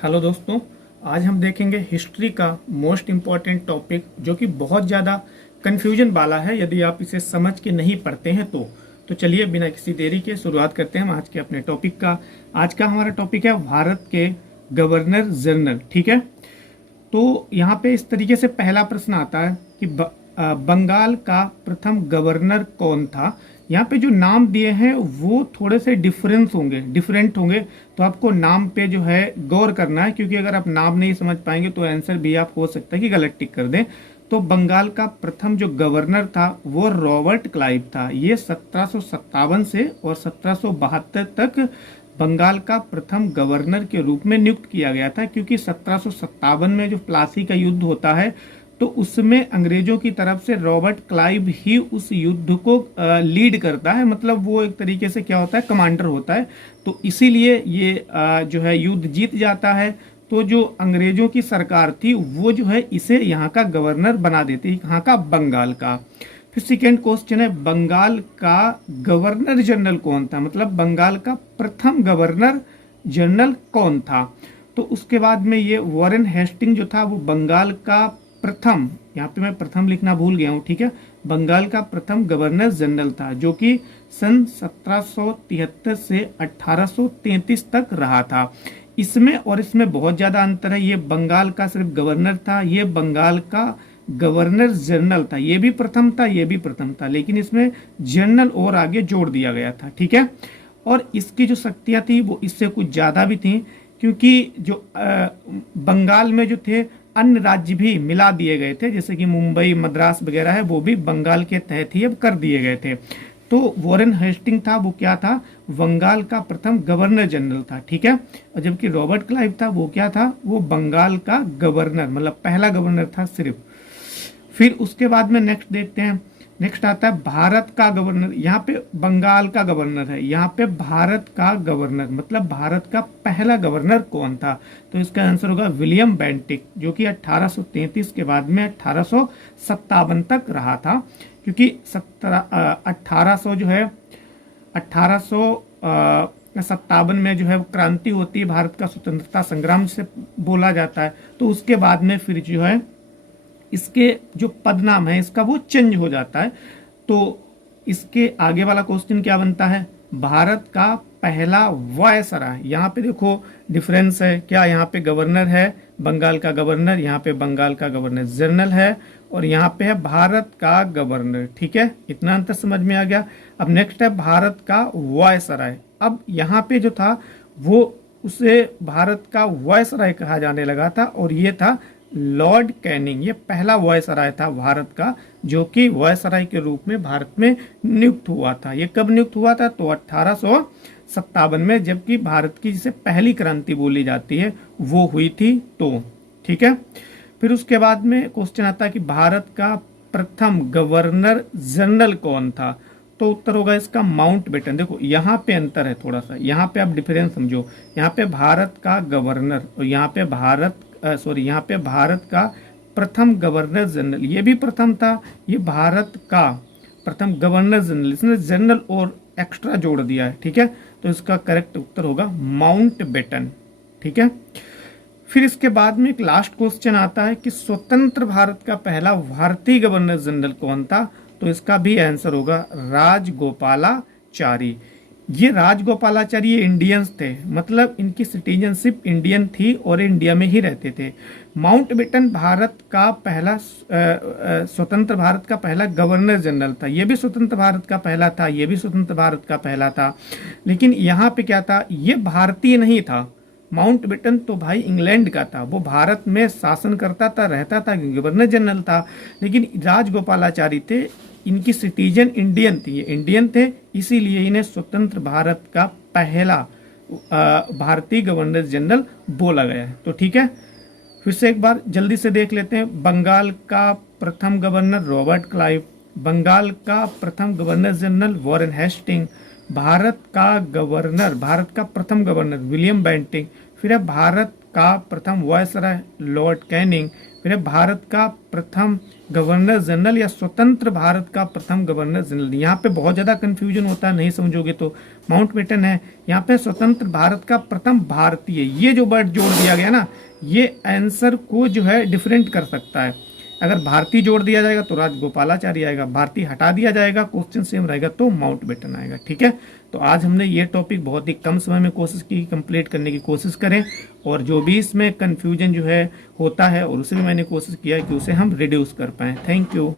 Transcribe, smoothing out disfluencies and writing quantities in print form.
Hello दोस्तों, आज हम देखेंगे हिस्ट्री का मोस्ट इम्पॉर्टेंट टॉपिक जो कि बहुत ज़्यादा कन्फ्यूजन वाला है यदि आप इसे समझ के नहीं पढ़ते हैं तो चलिए बिना किसी देरी के शुरुआत करते हैं हम आज के अपने टॉपिक का। आज का हमारा टॉपिक है भारत के गवर्नर जनरल। ठीक है, तो यहाँ पे इस तरीके से पहला प्रश्न आता है कि बंगाल का प्रथम गवर्नर कौन था। यहाँ पे जो नाम दिए हैं वो थोड़े से डिफरेंट होंगे, तो आपको नाम पे जो है गौर करना है, क्योंकि अगर आप नाम नहीं समझ पाएंगे तो आंसर भी आप हो सकता है कि गलत टिक कर दें। तो बंगाल का प्रथम जो गवर्नर था वो रॉबर्ट क्लाइव था। ये 1757 से और 1772 तक बंगाल का प्रथम गवर्नर के रूप में नियुक्त किया गया था, क्योंकि 1757 में जो प्लासी का युद्ध होता है तो उसमें अंग्रेजों की तरफ से रॉबर्ट क्लाइव ही उस युद्ध को लीड करता है, मतलब वो एक तरीके से क्या होता है, कमांडर होता है। तो इसीलिए ये जो है युद्ध जीत जाता है। तो जो अंग्रेजों की सरकार थी वो जो है इसे यहाँ का गवर्नर बना देती है, यहाँ का बंगाल का। फिर सेकेंड क्वेश्चन है, बंगाल का गवर्नर जनरल कौन था, मतलब बंगाल का प्रथम गवर्नर जनरल कौन था। तो उसके बाद में ये वॉरेन हेस्टिंग जो था वो बंगाल का प्रथम, यहाँ पे मैं प्रथम लिखना भूल गया हूँ, ठीक है, बंगाल का प्रथम गवर्नर जनरल था, जो कि सन 1773 से 1833 तक रहा था। इसमें और इसमें बहुत ज्यादा अंतर है। ये बंगाल का सिर्फ गवर्नर था, ये बंगाल का गवर्नर जनरल था। ये भी प्रथम था, ये भी प्रथम था, लेकिन इसमें जनरल और आगे जोड़ दिया गया था। ठीक है, और इसकी जो शक्तियां थी वो इससे कुछ ज्यादा भी थी, क्योंकि जो बंगाल में जो थे अन्य राज्य भी मिला दिए गए थे, जैसे कि मुंबई, मद्रास वगैरह है, वो भी बंगाल के तहत ही अब कर दिए गए थे। तो वॉरेन हेस्टिंग था वो क्या था, बंगाल का प्रथम गवर्नर जनरल था। ठीक है, और जबकि रॉबर्ट क्लाइव था वो क्या था, वो बंगाल का गवर्नर, मतलब पहला गवर्नर था सिर्फ। फिर उसके बाद में नेक्स्ट देखते हैं, नेक्स्ट आता है भारत का गवर्नर। यहाँ पे बंगाल का गवर्नर है, यहाँ पे भारत का गवर्नर, मतलब भारत का पहला गवर्नर कौन था। तो इसका आंसर होगा विलियम बेंटिक, जो कि 1833 के बाद में 1857 तक रहा था, क्योंकि 1800 जो है 1857 में जो है क्रांति होती है, भारत का स्वतंत्रता संग्राम से बोला जाता है। तो उसके बाद में फिर जो है इसके जो पदनाम है इसका वो चेंज हो जाता है। तो इसके आगे वाला क्वेश्चन क्या बनता है, भारत का पहला वायसराय। यहाँ पे देखो डिफरेंस है क्या, यहाँ पे गवर्नर है बंगाल का गवर्नर, यहाँ पे बंगाल का गवर्नर जनरल है, और यहाँ पे है भारत का गवर्नर। ठीक है, इतना अंतर समझ में आ गया। अब नेक्स्ट है भारत का वायसराय। अब यहाँ पे जो था वो उसे भारत का वायसराय कहा जाने लगा था, और ये था लॉर्ड कैनिंग। ये पहला वायसराय था भारत का, जो कि वायसराय के रूप में भारत में नियुक्त हुआ था। ये कब नियुक्त हुआ था, तो 1857 में, जबकि भारत की जिसे पहली क्रांति बोली जाती है वो हुई थी। तो ठीक है, फिर उसके बाद में क्वेश्चन आता है कि भारत का प्रथम गवर्नर जनरल कौन था। तो उत्तर होगा इसका माउंट बेटन। देखो यहाँ पे अंतर है थोड़ा सा, यहाँ पे आप डिफरेंस समझो। यहाँ पे भारत का गवर्नर और यहाँ पे यहाँ पे भारत का प्रथम गवर्नर जनरल, ये भी प्रथम था, ये भारत का प्रथम गवर्नर जनरल, इसने जनरल और एक्स्ट्रा जोड़ दिया है। ठीक है, तो इसका करेक्ट उत्तर होगा माउंट बेटन। ठीक है, फिर इसके बाद में एक लास्ट क्वेश्चन आता है कि स्वतंत्र भारत का पहला भारतीय गवर्नर जनरल कौन था। तो इसका भी आंसर होगा राजगोपालाचारी। ये राजगोपालाचारी ये इंडियंस थे, मतलब इनकी सिटीजनशिप इंडियन थी और इंडिया में ही रहते थे। माउंट बेटन भारत का पहला स्वतंत्र भारत का पहला गवर्नर जनरल था। ये भी स्वतंत्र भारत का पहला था, ये भी स्वतंत्र भारत का पहला था, लेकिन यहाँ पे क्या था, ये भारतीय नहीं था। माउंट बेटन तो भाई इंग्लैंड का था, वो भारत में शासन करता था, रहता था, गवर्नर जनरल था। लेकिन राजगोपालाचारी थे, इनकी सिटीजन इंडियन थी, ये इंडियन थे, इसीलिए इन्हें स्वतंत्र भारत का पहला भारतीय गवर्नर जनरल बोला गया है। तो ठीक है, फिर से एक बार जल्दी से देख लेते हैं। बंगाल का प्रथम गवर्नर रॉबर्ट क्लाइव, बंगाल का प्रथम governor general Warren Hastings, Bharat का प्रथम गवर्नर विलियम बेंटिक, फिर है भारत का प्रथम वायसराय लॉर्ड कैनिंग, फिर है भारत का प्रथम गवर्नर जनरल या स्वतंत्र भारत का प्रथम गवर्नर जनरल। यहाँ पे बहुत ज़्यादा कंफ्यूजन होता है, नहीं समझोगे तो माउंटबेटन है। यहाँ पे स्वतंत्र भारत का प्रथम भारतीय, ये जो वर्ड जोड़ दिया गया ना, ये आंसर को जो है डिफरेंट कर सकता है। अगर भारतीय जोड़ दिया जाएगा तो राजगोपालाचारी आएगा, भारतीय हटा दिया जाएगा, क्वेश्चन सेम रहेगा तो माउंटबेटन आएगा। ठीक है, तो आज हमने ये टॉपिक बहुत ही कम समय में कोशिश की कंप्लीट करने की कोशिश करें, और जो भी इसमें कन्फ्यूजन जो है होता है और उसे भी मैंने कोशिश किया है कि उसे हम रिड्यूस कर पाएँ। Thank you.